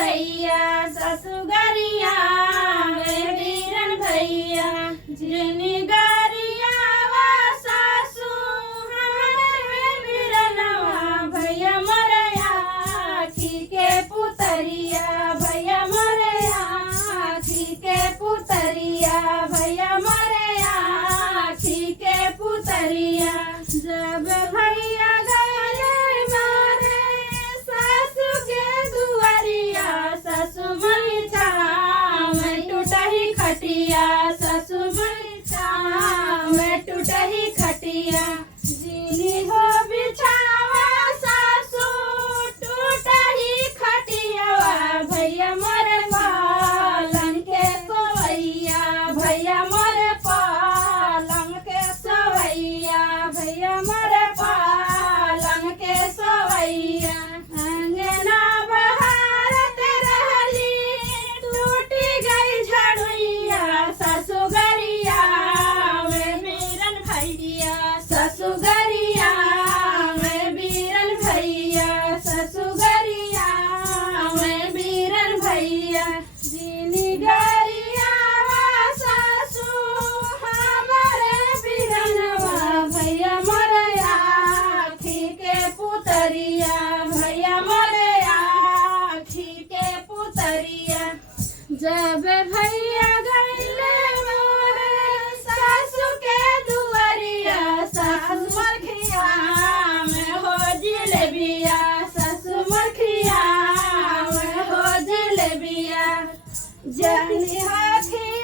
भैया ससुगरिया में बीरन भैया जिनी गरिया वा सासू हमारे बीरनवा भैया मरया आखी के पुतरिया भैया मरया आखी के पुतरिया भैया मरया आखी के पुतरिया जब भैया गले मारे सासू के दुआरिया सासू मई में टूटही खटिया सासू मई में टूटही खटिया जीनी हो बिछावा सासू टूटही खटिया भैया मरे पालन के सवैया भैया मरे पालन के सवैया भैया मरे पालन के सवैया अंगना बहारत रहली टूटी गई झड़ुइया ससुगरिया में बीरन भैया ससुगरिया में बीरन भैया ससुगरिया में बीरन भैया जीनी गरिया वा सासू हमारे बीरनवा भैया मरया आखी के पुतरिया भैया मरया आखी के पुतरिया जब भैया गईले मोरे सासू के दुआरिया सासू मरखिया में हो जिलेबिया सासू मरखिया में हो जिलेबिया जनी हाथी